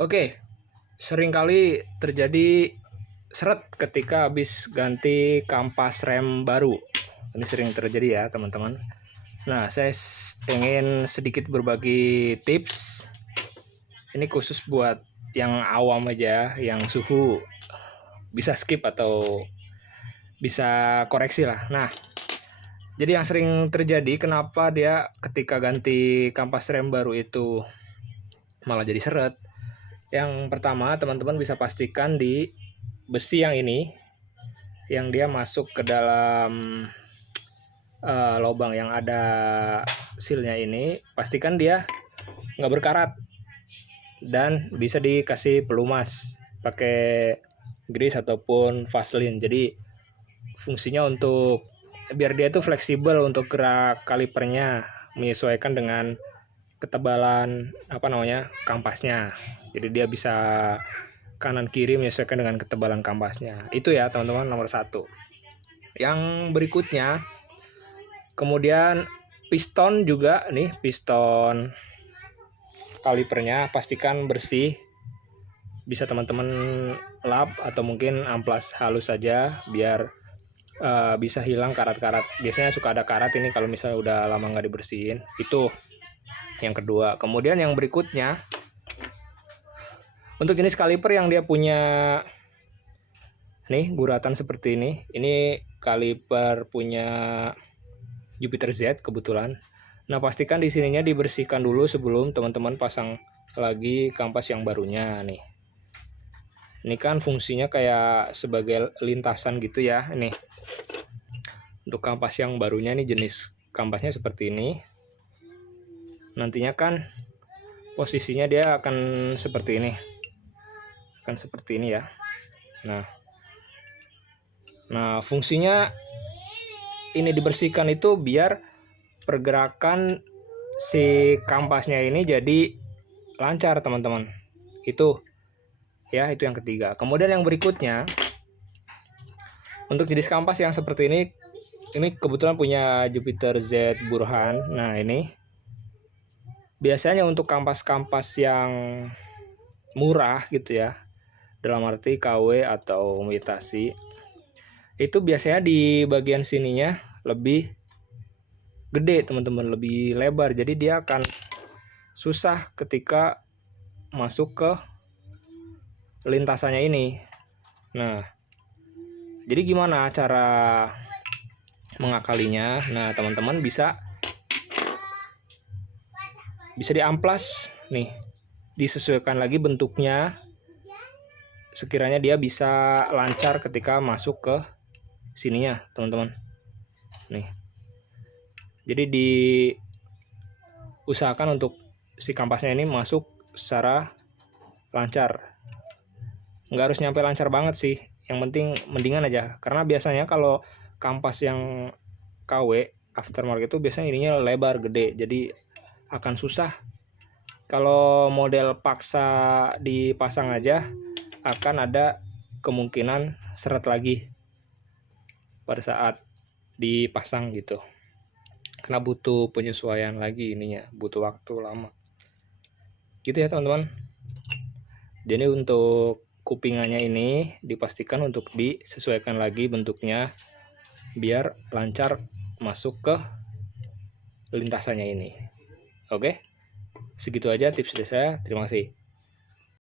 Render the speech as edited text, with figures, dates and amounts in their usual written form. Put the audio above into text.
Oke, seringkali terjadi seret ketika habis ganti kampas rem baru. Ini sering terjadi ya, teman-teman. Nah, saya ingin sedikit berbagi tips. Ini khusus buat yang awam aja, yang suhu bisa skip atau bisa koreksi lah. Nah, jadi yang sering terjadi kenapa dia ketika ganti kampas rem baru itu malah jadi seret. Yang pertama, teman-teman bisa pastikan di besi yang ini, yang dia masuk ke dalam lubang yang ada sealnya ini, pastikan dia nggak berkarat dan bisa dikasih pelumas pakai grease ataupun Vaseline. Jadi fungsinya untuk biar dia tuh fleksibel untuk gerak kalipernya, menyesuaikan dengan ketebalan kampasnya. Jadi dia bisa kanan kiri menyesuaikan dengan ketebalan kampasnya. Itu ya teman-teman, nomor satu. Yang berikutnya, kemudian piston juga nih, piston kalipernya pastikan bersih. Bisa teman-teman lap atau mungkin amplas halus saja biar bisa hilang karat-karat. Biasanya suka ada karat ini kalau misalnya udah lama nggak dibersihin. Itu yang kedua. Kemudian yang berikutnya, untuk jenis kaliper yang dia punya nih guratan seperti ini kaliper punya Jupiter Z kebetulan. Nah, pastikan di sininya dibersihkan dulu sebelum teman-teman pasang lagi kampas yang barunya nih. Ini kan fungsinya kayak sebagai lintasan gitu ya. Ini untuk kampas yang barunya nih, jenis kampasnya seperti ini. Nantinya kan posisinya dia akan seperti ini. Akan seperti ini ya. Nah, fungsinya ini dibersihkan itu biar pergerakan si kampasnya ini jadi lancar, teman-teman. Itu ya, itu yang ketiga. Kemudian yang berikutnya, untuk jenis kampas yang seperti ini kebetulan punya Jupiter Z Burhan. Nah, ini biasanya untuk kampas-kampas yang murah gitu ya, dalam arti KW atau imitasi, itu biasanya di bagian sininya lebih gede, teman-teman, lebih lebar. Jadi dia akan susah ketika masuk ke lintasannya ini. Nah, jadi gimana cara mengakalinya? Nah, teman-teman bisa diamplas nih, disesuaikan lagi bentuknya sekiranya dia bisa lancar ketika masuk ke sininya, teman-teman. Nih. Jadi diusahakan untuk si kampasnya ini masuk secara lancar. Nggak harus nyampe lancar banget sih, yang penting mendingan aja. Karena biasanya kalau kampas yang KW aftermarket itu biasanya ininya lebar gede, jadi akan susah. Kalau model paksa dipasang aja akan ada kemungkinan seret lagi pada saat dipasang gitu, karena butuh penyesuaian lagi ininya, butuh waktu lama gitu ya, teman-teman. Jadi untuk kupingannya ini dipastikan untuk disesuaikan lagi bentuknya biar lancar masuk ke lintasannya ini. Oke, segitu aja tips dari saya. Terima kasih.